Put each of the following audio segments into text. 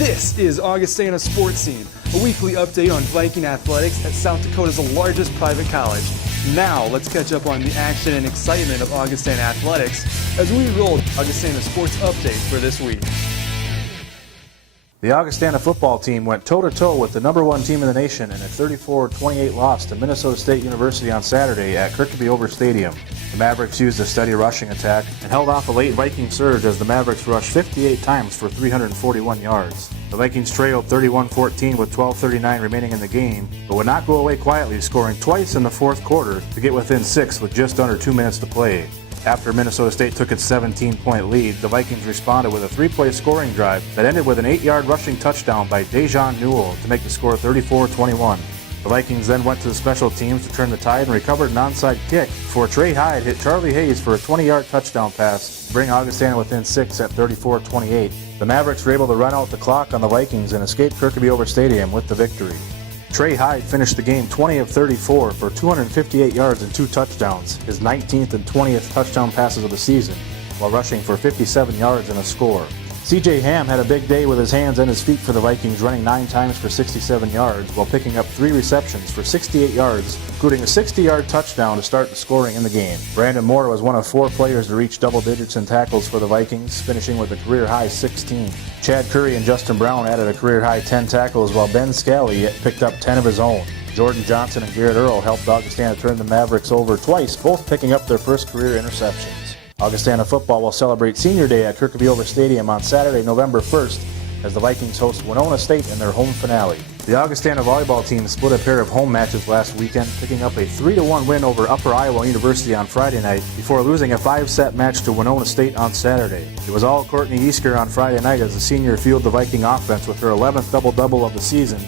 This is Augustana Sportscene, a weekly update on Viking athletics at South Dakota's largest private college. Now, let's catch up on the action and excitement of Augustana athletics as we roll Augustana Sports Update for this week. The Augustana football team went toe-to-toe with the number one team in the nation in a 34-28 loss to Minnesota State University on Saturday at Kirkby-Over Stadium. The Mavericks used a steady rushing attack and held off a late Viking surge as the Mavericks rushed 58 times for 341 yards. The Vikings trailed 31-14 with 12:39 remaining in the game, but would not go away quietly, scoring twice in the fourth quarter to get within 6 with just under 2 minutes to play. After Minnesota State took its 17-point lead, the Vikings responded with a 3-play scoring drive that ended with an 8-yard rushing touchdown by Dejan Newell to make the score 34-21. The Vikings then went to the special teams to turn the tide and recovered an onside kick before Trey Hyde hit Charlie Hayes for a 20-yard touchdown pass to bring Augustana within 6 at 34-28. The Mavericks were able to run out the clock on the Vikings and escape Kirkby-Over Stadium with the victory. Trey Hyde finished the game 20 of 34 for 258 yards and 2 touchdowns, his 19th and 20th touchdown passes of the season, while rushing for 57 yards and a score. C.J. Ham had a big day with his hands and his feet for the Vikings, running 9 times for 67 yards while picking up 3 receptions for 68 yards, including a 60-yard touchdown to start the scoring in the game. Brandon Moore was one of 4 players to reach double digits in tackles for the Vikings, finishing with a career-high 16. Chad Curry and Justin Brown added a career-high 10 tackles, while Ben Scally picked up 10 of his own. Jordan Johnson and Garrett Earl helped Augustana turn the Mavericks over twice, both picking up their first career interceptions. Augustana football will celebrate Senior Day at Kirkby-Over Stadium on Saturday, November 1st, as the Vikings host Winona State in their home finale. The Augustana volleyball team split a pair of home matches last weekend, picking up a 3-1 win over Upper Iowa University on Friday night before losing a 5-set match to Winona State on Saturday. It was all Courtney Easker on Friday night as the senior fueled the Viking offense with her 11th double-double of the season,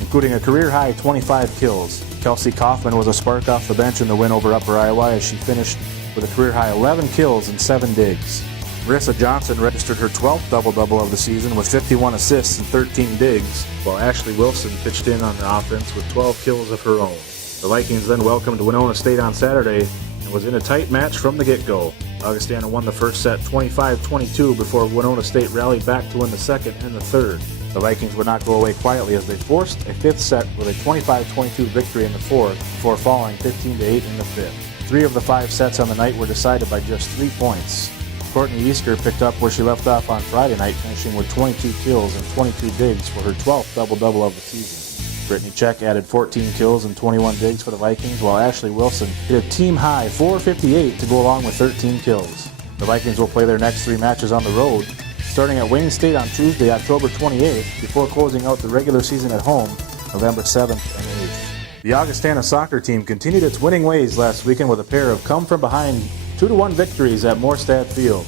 including a career-high 25 kills. Kelsey Kaufman was a spark off the bench in the win over Upper Iowa as she finished with a career-high 11 kills and 7 digs. Marissa Johnson registered her 12th double-double of the season with 51 assists and 13 digs, while Ashley Wilson pitched in on the offense with 12 kills of her own. The Vikings then welcomed Winona State on Saturday and was in a tight match from the get-go. Augustana won the first set 25-22 before Winona State rallied back to win the second and the third. The Vikings would not go away quietly as they forced a 5th set with a 25-22 victory in the fourth before falling 15-8 in the 5th. 3 of the 5 sets on the night were decided by just 3 points. Courtney Easker picked up where she left off on Friday night, finishing with 22 kills and 22 digs for her 12th double-double of the season. Brittany Check added 14 kills and 21 digs for the Vikings, while Ashley Wilson hit a team-high 458 to go along with 13 kills. The Vikings will play their next 3 matches on the road, starting at Wayne State on Tuesday, October 28th, before closing out the regular season at home, November 7th and 8th. The Augustana soccer team continued its winning ways last weekend with a pair of come-from-behind 2-1 victories at Morstad Field.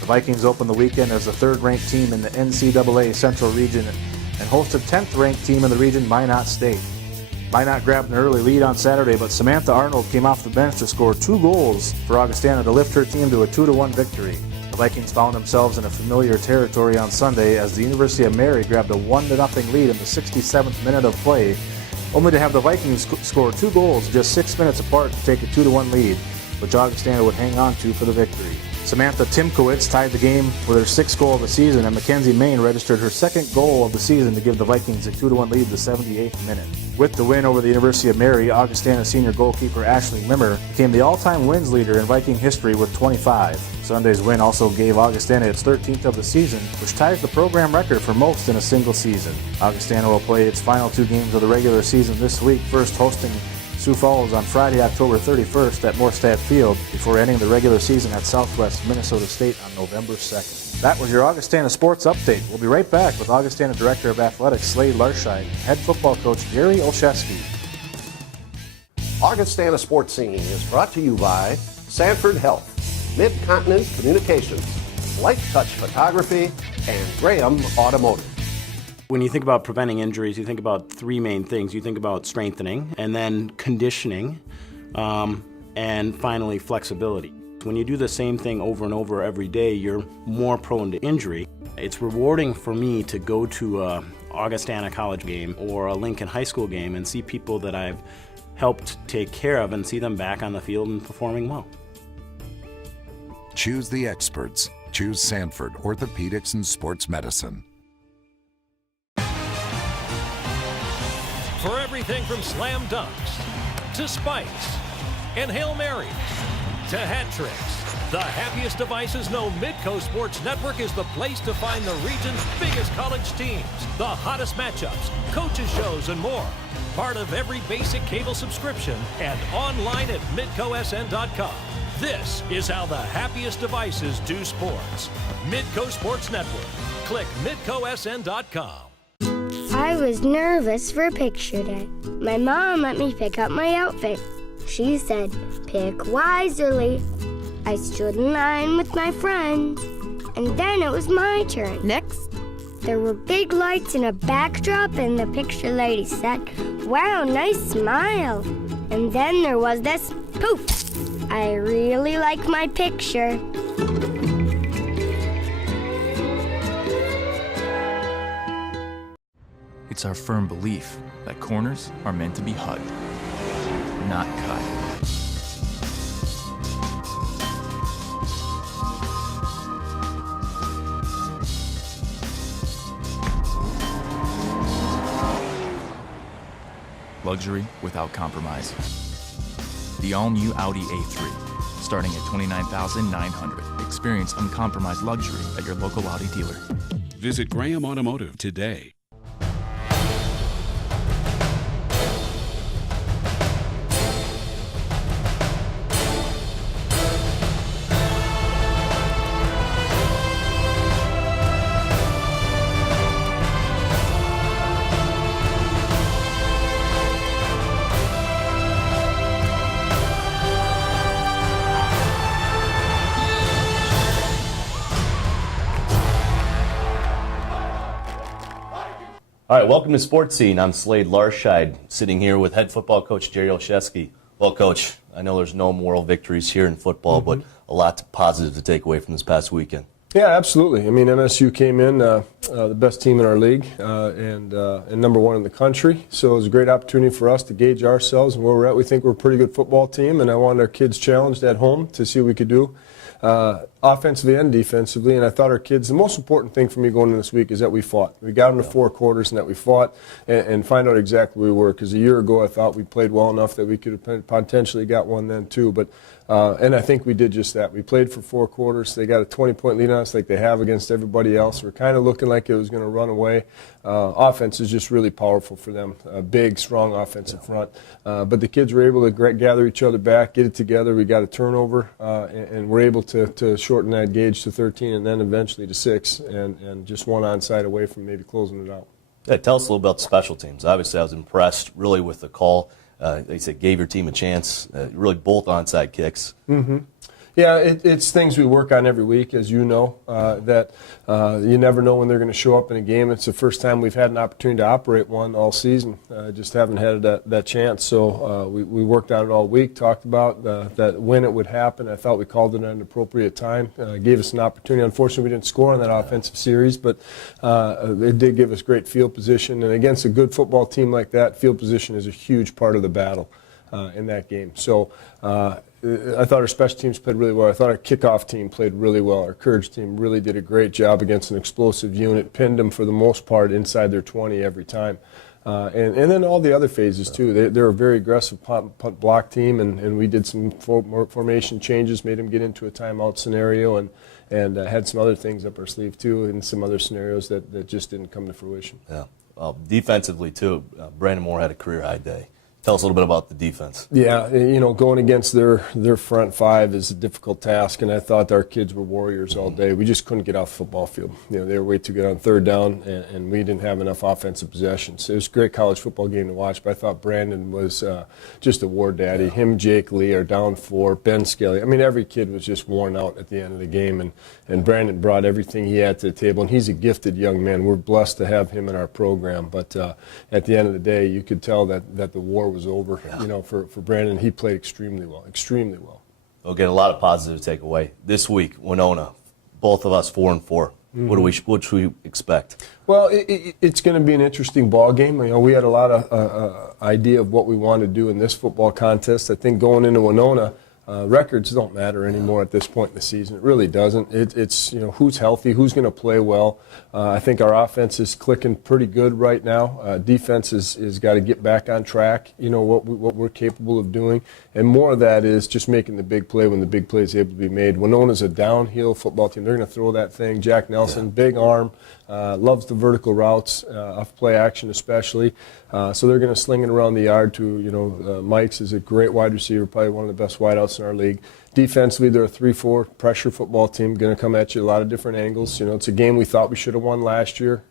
The Vikings opened the weekend as the 3rd-ranked team in the NCAA Central Region and hosted 10th-ranked team in the region, Minot State. Minot grabbed an early lead on Saturday, but Samantha Arnold came off the bench to score 2 goals for Augustana to lift her team to a 2-1 victory. The Vikings found themselves in a familiar territory on Sunday as the University of Mary grabbed a 1-0 lead in the 67th minute of play, only to have the Vikings score 2 goals just 6 minutes apart to take a 2-1 lead, which Augustana would hang on to for the victory. Samantha Timkowitz tied the game with her 6th goal of the season, and Mackenzie Main registered her 2nd goal of the season to give the Vikings a 2-1 lead the 78th minute. With the win over the University of Mary, Augustana senior goalkeeper Ashley Limmer became the all-time wins leader in Viking history with 25. Sunday's win also gave Augustana its 13th of the season, which ties the program record for most in a single season. Augustana will play its final 2 games of the regular season this week, first hosting Sioux Falls on Friday, October 31st at Morstad Field, before ending the regular season at Southwest Minnesota State on November 2nd. That was your Augustana Sports Update. We'll be right back with Augustana Director of Athletics Slade Larscheid and Head Football Coach Gary Olszewski. Augustana Sports Scene is brought to you by Sanford Health, Mid-Continent Communications, Life Touch Photography, and Graham Automotive. When you think about preventing injuries, you think about 3 main things. You think about strengthening, and then conditioning, and finally flexibility. When you do the same thing over and over every day, you're more prone to injury. It's rewarding for me to go to a Augustana College game or a Lincoln High School game and see people that I've helped take care of and see them back on the field and performing well. Choose the experts. Choose Sanford Orthopedics and Sports Medicine. For everything from slam dunks to spikes and Hail Marys to hat tricks, the happiest devices know Midco Sports Network is the place to find the region's biggest college teams, the hottest matchups, coaches shows, and more. Part of every basic cable subscription and online at midcosn.com. This is how the happiest devices do sports. Midco Sports Network. Click midcosn.com. I was nervous for picture day. My mom let me pick out my outfit. She said, pick wisely. I stood in line with my friends, and then it was my turn. Next. There were big lights and a backdrop, and the picture lady said, wow, nice smile. And then there was this poof. I really like my picture. It's our firm belief that corners are meant to be hugged, not cut. Luxury without compromise. The all-new Audi A3, starting at $29,900. Experience uncompromised luxury at your local Audi dealer. Visit Graham Automotive today. All right, welcome to Sportscene. I'm Slade Larscheid, sitting here with head football coach Jerry Olszewski. Well, Coach, I know there's no moral victories here in football, but a lot positive to take away from this past weekend. Yeah, absolutely. I mean, MSU came in the best team in our league and number one in the country. So it was a great opportunity for us to gauge ourselves and where we're at. We think we're a pretty good football team, and I wanted our kids challenged at home to see what we could do. Offensively and defensively, and I thought our kids, the most important thing for me going into this week is that we fought. We got into 4 quarters and that we fought and find out exactly where we were, because a year ago I thought we played well enough that we could have potentially got one then too, but and I think we did just that. We played for 4 quarters. They got a 20-point lead on us like they have against everybody else. We're kind of looking like it was going to run away. Offense is just really powerful for them, a big, strong offensive front. But the kids were able to gather each other back, get it together. We got a turnover, and we're able to shorten that gauge to 13 and then eventually to 6, and just one onside away from maybe closing it out. Yeah, tell us a little about the special teams. Obviously, I was impressed really with the call. They said gave your team a chance, really both onside kicks. Mm-hmm. Yeah, it's things we work on every week, as you know, that you never know when they're going to show up in a game. It's the first time we've had an opportunity to operate one all season. Just haven't had that chance. So we worked on it all week, talked about that when it would happen. I thought we called it at an appropriate time. Gave us an opportunity. Unfortunately, we didn't score on that offensive series, but it did give us great field position. And against a good football team like that, field position is a huge part of the battle in that game. So I thought our special teams played really well. I thought our kickoff team played really well. Our courage team really did a great job against an explosive unit, pinned them for the most part inside their 20 every time. And then all the other phases, too. They're a very aggressive punt block team, and we did some formation changes, made them get into a timeout scenario, and had some other things up our sleeve, too, in some other scenarios that just didn't come to fruition. Yeah. Defensively, too, Brandon Moore had a career-high day. Tell us a little bit about the defense. Yeah, going against their front 5 is a difficult task, and I thought our kids were warriors all day. We just couldn't get off the football field. They were way too good on third down, and we didn't have enough offensive possessions. It was a great college football game to watch, but I thought Brandon was just a war daddy. Yeah. Him, Jake Lee are down 4, Ben Skelly. I mean, every kid was just worn out at the end of the game, and Brandon brought everything he had to the table, and he's a gifted young man. We're blessed to have him in our program, but at the end of the day, you could tell that the war was over. Yeah. For Brandon. He played extremely well. We'll get a lot of positive to take away. This week, Winona, both of us 4-4. Mm-hmm. What should we expect? Well, it's going to be an interesting ball game. We had a lot of idea of what we wanted to do in this football contest. I think going into Winona, records don't matter anymore at this point in the season. It really doesn't. It's who's healthy, who's going to play well. I think our offense is clicking pretty good right now. Defense is got to get back on track. What we're capable of doing, and more of that is just making the big play when the big play is able to be made. Winona's a downhill football team. They're going to throw that thing. Jack Nelson, big arm, loves the vertical routes, off play action especially. So they're going to sling it around the yard to Mike's is a great wide receiver, probably one of the best wideouts in our league. Defensively, they're a 3-4 pressure football team, going to come at you a lot of different angles. It's a game we thought we should have won last year,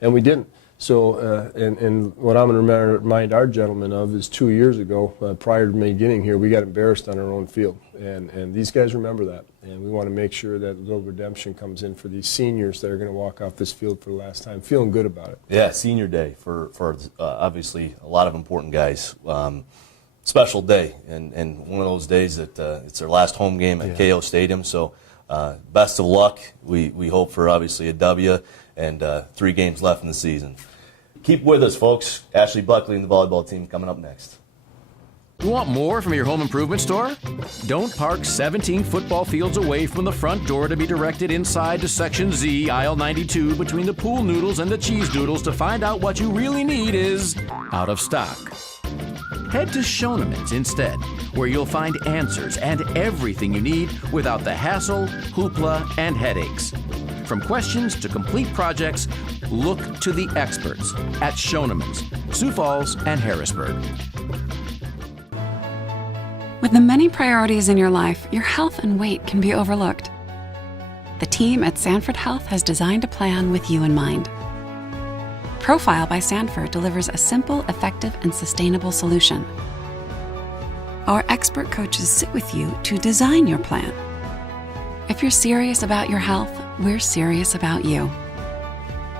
and we didn't. So, and what I'm going to remind our gentlemen of is 2 years ago, prior to me getting here, we got embarrassed on our own field. And these guys remember that. And we want to make sure that a little redemption comes in for these seniors that are going to walk off this field for the last time, feeling good about it. Yeah, senior day for obviously a lot of important guys. Special day, and one of those days that it's their last home game at KO Stadium. So best of luck. We hope for obviously a W and 3 games left in the season. Keep with us, folks. Ashley Buckley and the volleyball team coming up next. You want more from your home improvement store? Don't park 17 football fields away from the front door to be directed inside to Section Z, aisle 92, between the pool noodles and the cheese doodles to find out what you really need is out of stock. Head to Schoeneman's instead, where you'll find answers and everything you need without the hassle, hoopla, and headaches. From questions to complete projects, look to the experts at Schoeneman's, Sioux Falls, and Harrisburg. With the many priorities in your life, your health and weight can be overlooked. The team at Sanford Health has designed a plan with you in mind. Profile by Sanford delivers a simple, effective, and sustainable solution. Our expert coaches sit with you to design your plan. If you're serious about your health, we're serious about you.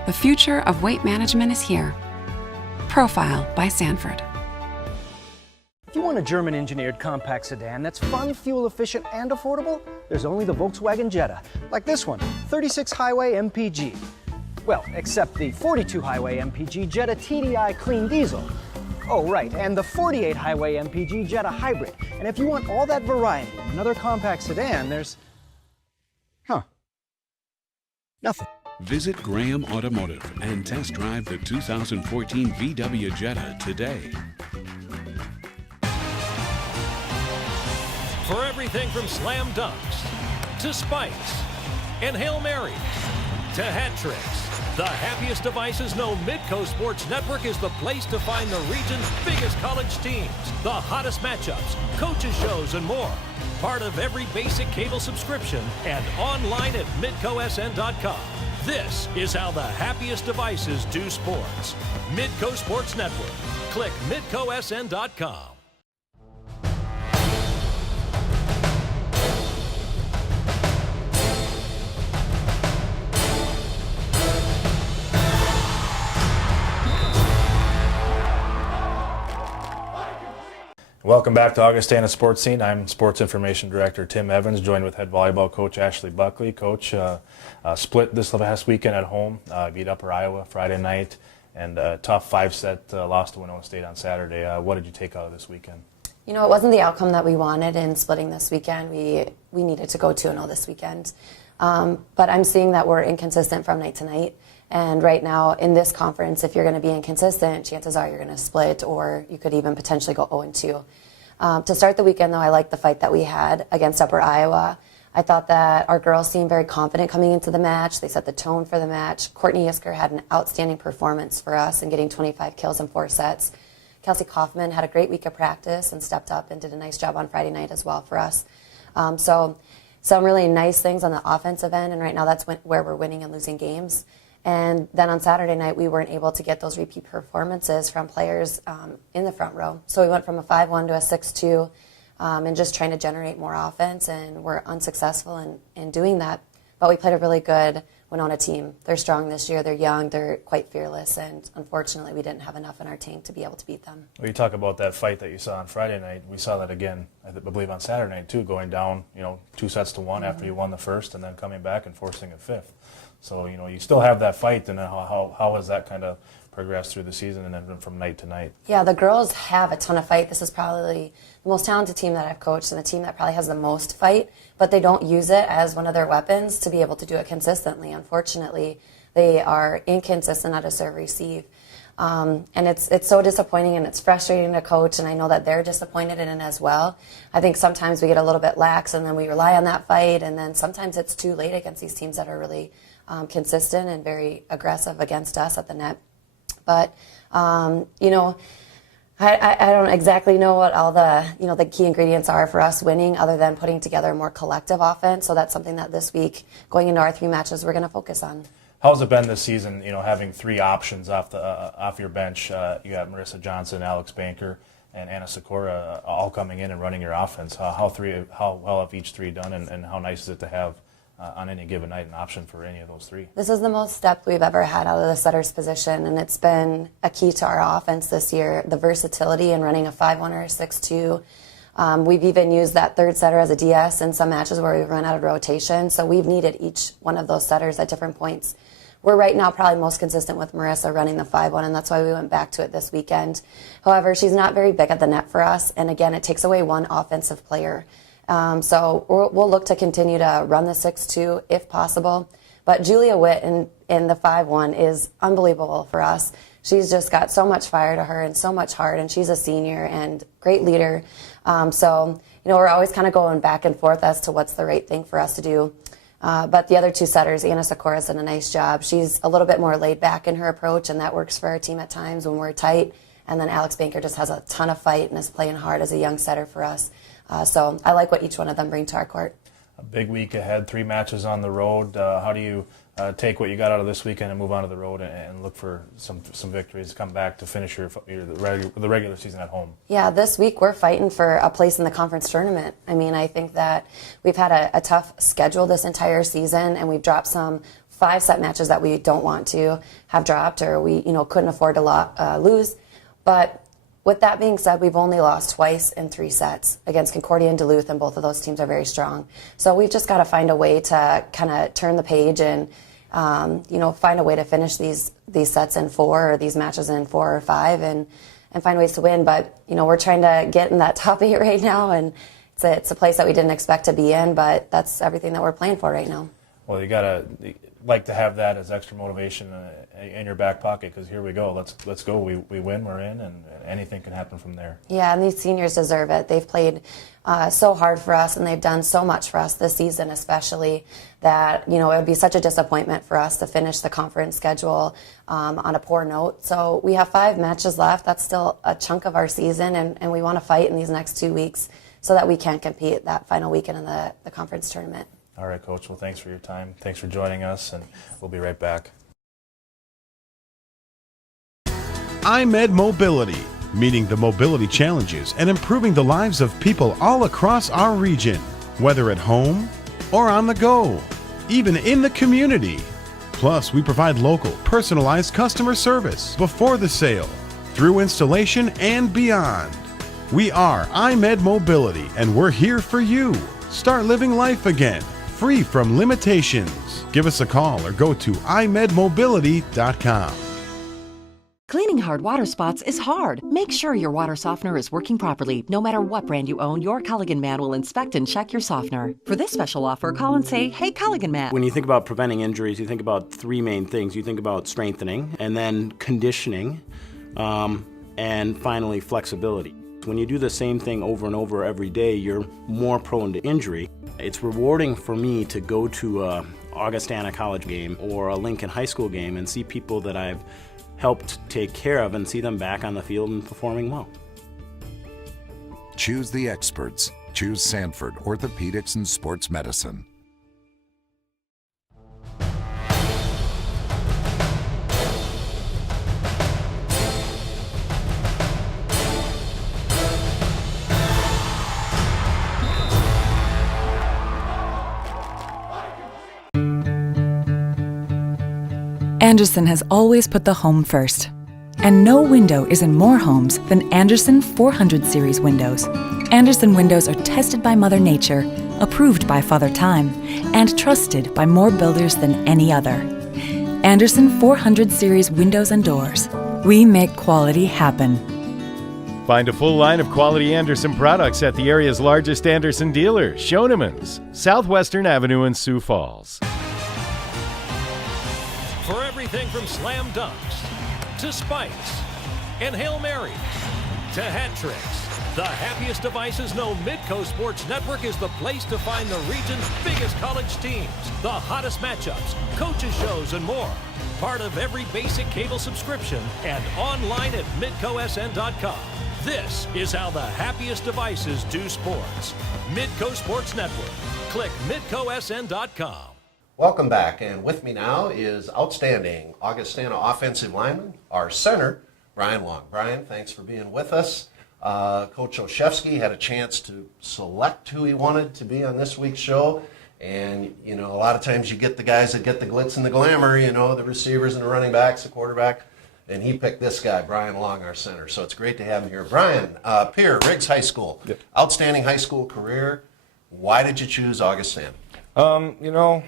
The future of weight management is here. Profile by Sanford. If you want a German-engineered compact sedan that's fun, fuel-efficient, and affordable, there's only the Volkswagen Jetta, like this one, 36 Highway MPG. Well, except the 42 Highway MPG Jetta TDI Clean Diesel. Oh, right, and the 48 Highway MPG Jetta Hybrid. And if you want all that variety in another compact sedan, there's... nothing. Visit Graham Automotive and test drive the 2014 VW Jetta today. For everything from slam dunks to spikes and Hail Marys to hat tricks, the happiest devices know Midco Sports Network is the place to find the region's biggest college teams, the hottest matchups, coaches shows, and more. Part of every basic cable subscription and online at midcosn.com. This is how the happiest devices do sports. Midco Sports Network. Click midcosn.com. Welcome back to Augustana Sports Scene. I'm Sports Information Director Tim Evans, joined with head volleyball coach Ashley Buckley. Coach, split this last weekend at home, beat Upper Iowa Friday night, and a tough 5-set loss to Winona State on Saturday. What did you take out of this weekend? You know, it wasn't the outcome that we wanted in splitting this weekend. We needed to go 2-0 this weekend. But I'm seeing that we're inconsistent from night to night. And right now in this conference, if you're going to be inconsistent, chances are you're going to split, or you could even potentially go 0-2. To start the weekend, though, I liked the fight that we had against Upper Iowa. I thought that our girls seemed very confident coming into the match. They set the tone for the match. Courtney Isker had an outstanding performance for us in getting 25 kills in 4 sets. Kelsey Kaufman had a great week of practice and stepped up and did a nice job on Friday night as well for us. So some really nice things on the offensive end, and right now that's where we're winning and losing games. And then on Saturday night, we weren't able to get those repeat performances from players in the front row. So we went from a 5-1 to a 6-2 and just trying to generate more offense, and we're unsuccessful in doing that. But we played a really good Winona team. They're strong this year. They're young. They're quite fearless. And unfortunately, we didn't have enough in our tank to be able to beat them. Well, you talk about that fight that you saw on Friday night. We saw that again, I believe, on Saturday night, too, going down 2-1 after you won the first and then coming back and forcing a fifth. So, you still have that fight, and how has that kind of progressed through the season and then from night to night? Yeah, the girls have a ton of fight. This is probably the most talented team that I've coached and the team that probably has the most fight, but they don't use it as one of their weapons to be able to do it consistently. Unfortunately, they are inconsistent at a serve-receive. And it's so disappointing and it's frustrating to coach, and I know that they're disappointed in it as well. I think sometimes we get a little bit lax and then we rely on that fight, and then sometimes it's too late against these teams that are really consistent and very aggressive against us at the net. But, I don't exactly know what all the key ingredients are for us winning other than putting together a more collective offense. So that's something that this week, going into our 3 matches, we're going to focus on. How's it been this season, having 3 options off your bench? You got Marissa Johnson, Alex Banker, and Anna Sikora all coming in and running your offense. How well have each 3 done, and how nice is it to have on any given night an option for any of those 3? This is the most depth we've ever had out of the setter's position, and it's been a key to our offense this year, the versatility in running a 5-1 or a 6-2. We've even used that third setter as a DS in some matches where we've run out of rotation, so we've needed each one of those setters at different points. We're right now probably most consistent with Marissa running the 5-1, and that's why we went back to it this weekend. However, she's not very big at the net for us, and again, it takes away one offensive player. So we'll look to continue to run the 6-2 if possible. But Julia Witt in the 5-1 is unbelievable for us. She's just got so much fire to her and so much heart, and she's a senior and great leader. So we're always kind of going back and forth as to what's the right thing for us to do. But the other 2 setters, Anna Sikora's done a nice job. She's a little bit more laid back in her approach, and that works for our team at times when we're tight. And then Alex Banker just has a ton of fight and is playing hard as a young setter for us. So I like what each one of them bring to our court. A big week ahead, 3 matches on the road. How do you take what you got out of this weekend and move on to the road and look for some victories, come back to finish the regular season at home? Yeah, this week we're fighting for a place in the conference tournament. I mean, I think that we've had a tough schedule this entire season, and we've dropped some 5-set matches that we don't want to have dropped or we couldn't afford to lose. But with that being said, we've only lost twice in 3 sets against Concordia and Duluth, and both of those teams are very strong. So we've just got to find a way to kind of turn the page and, find a way to finish these sets in 4 or these matches in 4 or 5 and find ways to win. But, we're trying to get in that top 8 right now, and it's a place that we didn't expect to be in, but that's everything that we're playing for right now. Well, you got to like to have that as extra motivation in your back pocket, because here we go. Let's go. We win, we're in, and anything can happen from there. Yeah, and these seniors deserve it. They've played so hard for us, and they've done so much for us this season especially, that it would be such a disappointment for us to finish the conference schedule on a poor note. So we have 5 matches left. That's still a chunk of our season, and we want to fight in these next 2 weeks so that we can compete that final weekend in the conference tournament. All right, Coach. Well, thanks for your time. Thanks for joining us, and we'll be right back. iMed Mobility, meeting the mobility challenges and improving the lives of people all across our region, whether at home or on the go, even in the community. Plus, we provide local, personalized customer service before the sale, through installation, and beyond. We are iMed Mobility, and we're here for you. Start living life again, free from limitations. Give us a call or go to imedmobility.com. Cleaning hard water spots is hard. Make sure your water softener is working properly. No matter what brand you own, your Culligan man will inspect and check your softener. For this special offer, call and say, "Hey, Culligan man." When you think about preventing injuries, you think about 3 main things. You think about strengthening, and then conditioning, and finally flexibility. When you do the same thing over and over every day, you're more prone to injury. It's rewarding for me to go to a Augustana College game or a Lincoln High School game and see people that I've helped take care of and see them back on the field and performing well. Choose the experts. Choose Sanford Orthopedics and Sports Medicine. Andersen has always put the home first. And no window is in more homes than Andersen 400 Series windows. Andersen windows are tested by Mother Nature, approved by Father Time, and trusted by more builders than any other. Anderson 400 Series windows and doors. We make quality happen. Find a full line of quality Anderson products at the area's largest Anderson dealer, Schoenemann's, Southwestern Avenue in Sioux Falls. For everything from slam dunks to spikes and Hail Marys to hat tricks, the happiest devices know Midco Sports Network is the place to find the region's biggest college teams, the hottest matchups, coaches shows, and more. Part of every basic cable subscription and online at midcosn.com. This is how the happiest devices do sports. Midco Sports Network. Click midcosn.com. Welcome back, and with me now is outstanding Augustana offensive lineman, our center, Brian Long. Brian, thanks for being with us. Coach Olszewski had a chance to select who he wanted to be on this week's show, and you know, a lot of times you get the guys that get the glitz and the glamour, you know, the receivers and the running backs, the quarterback, and he picked this guy, Brian Long, our center. So it's great to have him here. Brian, Pierre, Riggs High School, outstanding high school career. Why did you choose Augustana? You know,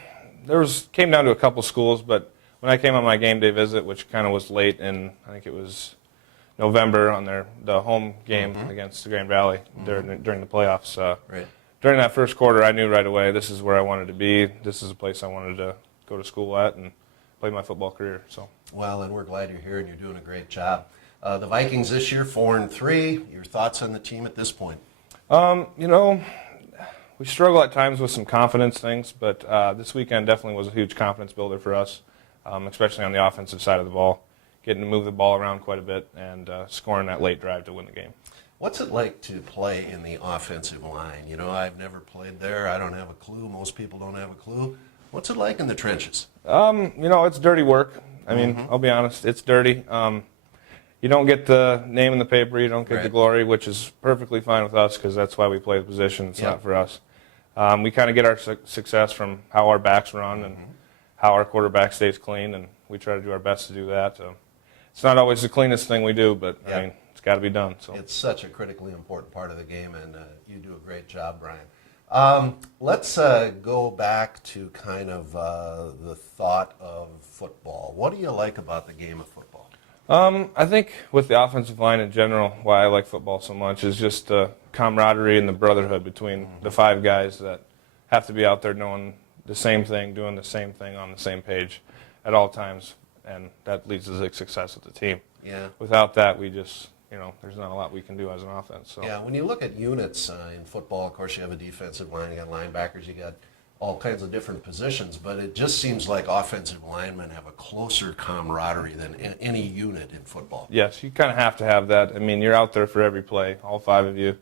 came down to a couple schools, but when I came on my game day visit, which kind of was late in, I think it was November on the home game against the Grand Valley during the playoffs. During that first quarter, I knew right away this is where I wanted to be. This is a place I wanted to go to school at and play my football career. So. Well, and we're glad you're here and you're doing a great job. The Vikings this year, 4-3. Your thoughts on the team at this point? You know, we struggle at times with some confidence things, but this weekend definitely was a huge confidence builder for us, especially on the offensive side of the ball. Getting to move the ball around quite a bit and scoring that late drive to win the game. What's it like to play in the offensive line? You know, I've never played there. I don't have a clue. Most people don't have a clue. What's it like in the trenches? You know, it's dirty work. I mean, I'll be honest, it's dirty. You don't get the name in the paper. You don't get the glory, which is perfectly fine with us because that's why we play the position. It's not for us. We kind of get our success from how our backs run and how our quarterback stays clean, and we try to do our best to do that. It's not always the cleanest thing we do, but I mean, it's got to be done. So it's such a critically important part of the game, and you do a great job, Brian. Let's go back to kind of the thought of football. What do you like about the game of football? I think with the offensive line in general, why I like football so much is just the camaraderie and the brotherhood between the five guys that have to be out there knowing the same thing, doing the same thing on the same page at all times. And that leads to the success of the team. Yeah. Without that, we just, you know, there's not a lot we can do as an offense. So. Yeah, when you look at units in football, of course, you have a defensive line, you got linebackers, you got all kinds of different positions, but it just seems like offensive linemen have a closer camaraderie than any unit in football. Yes, you kind of have to have that. I mean, you're out there for every play, all five of you.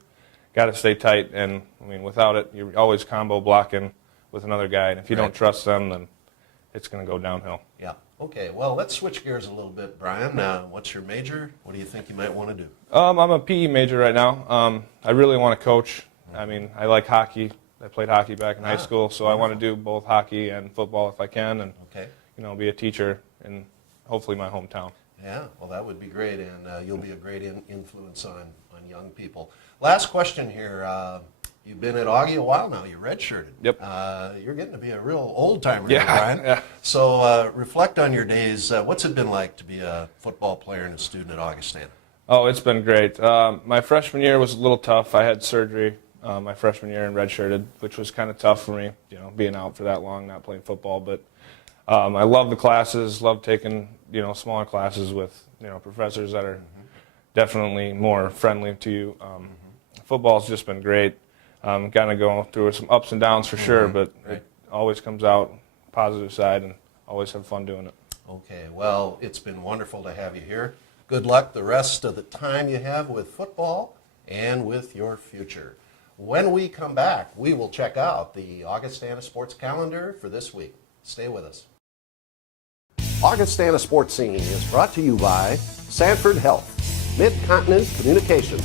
Got to stay tight, and, I mean, without it, you're always combo blocking with another guy, and if you don't trust them, then it's going to go downhill. Yeah. Okay, well, let's switch gears a little bit, Brian. What's your major? What do you think you might want to do? I'm a PE major right now. I really want to coach. I mean, I like hockey. I played hockey back in high school, so I want to do both hockey and football if I can, and you know, be a teacher in hopefully my hometown. Yeah, well, that would be great, and you'll be a great influence on young people. Last question here. You've been at Augie a while now. You're redshirted. Yep. You're getting to be a real old-timer, Brian. Yeah. So reflect on your days. What's it been like to be a football player and a student at Augustana? Oh, it's been great. My freshman year was a little tough. I had surgery my freshman year and redshirted, which was kind of tough for me, you know, being out for that long, not playing football. But I love the classes, love taking, you know, smaller classes with, you know, professors that are definitely more friendly to you. Football's just been great. Kind of going through some ups and downs for sure, but it always comes out positive side and always have fun doing it. Okay, well, it's been wonderful to have you here. Good luck the rest of the time you have with football and with your future. When we come back, we will check out the Augustana Sports Calendar for this week. Stay with us. Augustana Sports Scene is brought to you by Sanford Health, Mid-Continent Communications,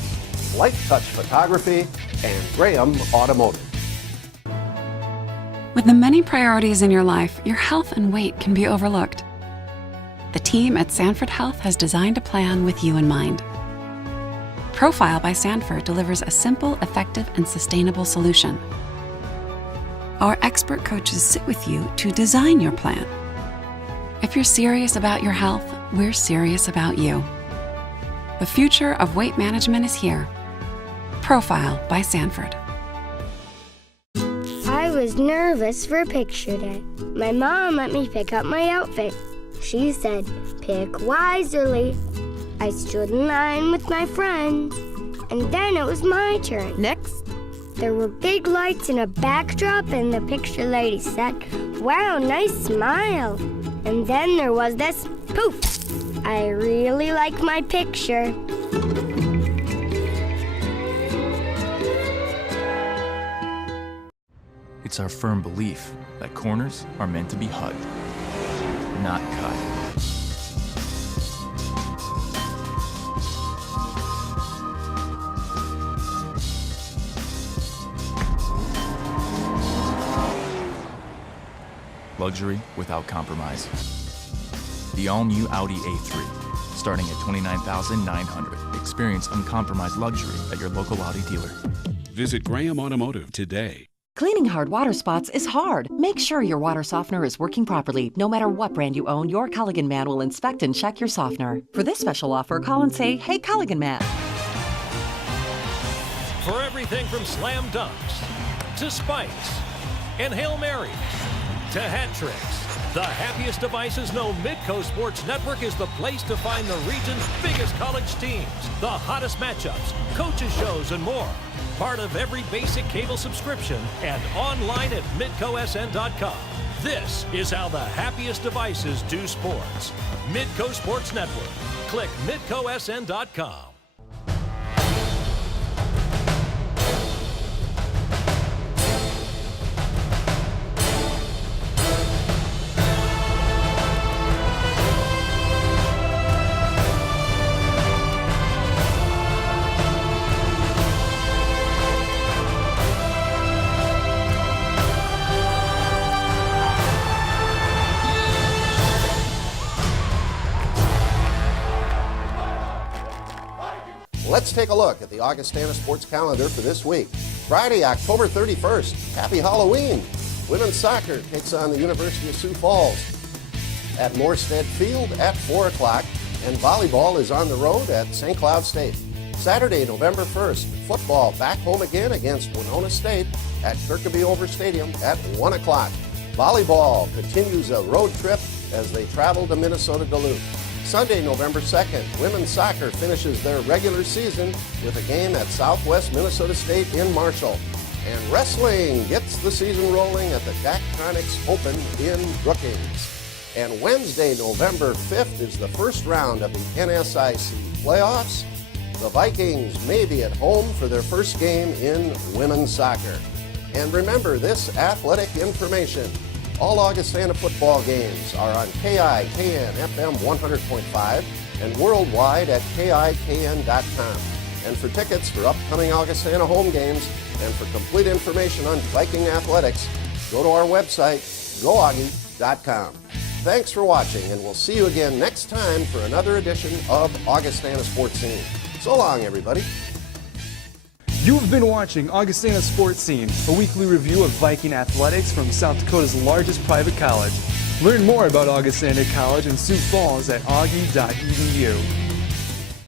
Life Touch Photography, and Graham Automotive. With the many priorities in your life, your health and weight can be overlooked. The team at Sanford Health has designed a plan with you in mind. Profile by Sanford delivers a simple, effective, and sustainable solution. Our expert coaches sit with you to design your plan. If you're serious about your health, we're serious about you. The future of weight management is here. Profile by Sanford. I was nervous for picture day. My mom let me pick up my outfit. She said, pick wisely. I stood in line with my friends, and then it was my turn. Next. There were big lights and a backdrop, and the picture lady said, wow, nice smile. And then there was this poof. I really like my picture. It's our firm belief that corners are meant to be hugged, not cut. Luxury without compromise. The all-new Audi A3, starting at $29,900. Experience uncompromised luxury at your local Audi dealer. Visit Graham Automotive today. Cleaning hard water spots is hard. Make sure your water softener is working properly. No matter what brand you own, your Culligan man will inspect and check your softener. For this special offer, call and say, hey, Culligan man. For everything from slam dunks to spikes and Hail Marys to hat tricks, the happiest devices know Midco Sports Network is the place to find the region's biggest college teams, the hottest matchups, coaches shows, and more. Part of every basic cable subscription and online at midcosn.com. This is how the happiest devices do sports. Midco Sports Network. Click midcosn.com. Let's take a look at the Augustana sports calendar for this week. Friday, October 31st, happy Halloween. Women's soccer takes on the University of Sioux Falls at Morstead Field at 4 o'clock, and volleyball is on the road at St. Cloud State. Saturday, November 1st, football back home again against Winona State at Kirkaby-Over Stadium at 1 o'clock. Volleyball continues a road trip as they travel to Minnesota Duluth. Sunday, November 2nd, women's soccer finishes their regular season with a game at Southwest Minnesota State in Marshall. And wrestling gets the season rolling at the Jack Chronics Open in Brookings. And Wednesday, November 5th is the first round of the NSIC playoffs. The Vikings may be at home for their first game in women's soccer. And remember this athletic information. All Augustana football games are on KIKN FM 100.5 and worldwide at KIKN.com. And for tickets for upcoming Augustana home games and for complete information on Viking athletics, go to our website, goaugie.com. Thanks for watching, and we'll see you again next time for another edition of Augustana Sports Scene. So long, everybody. You've been watching Augustana Sports Scene, a weekly review of Viking athletics from South Dakota's largest private college. Learn more about Augustana College in Sioux Falls at augie.edu.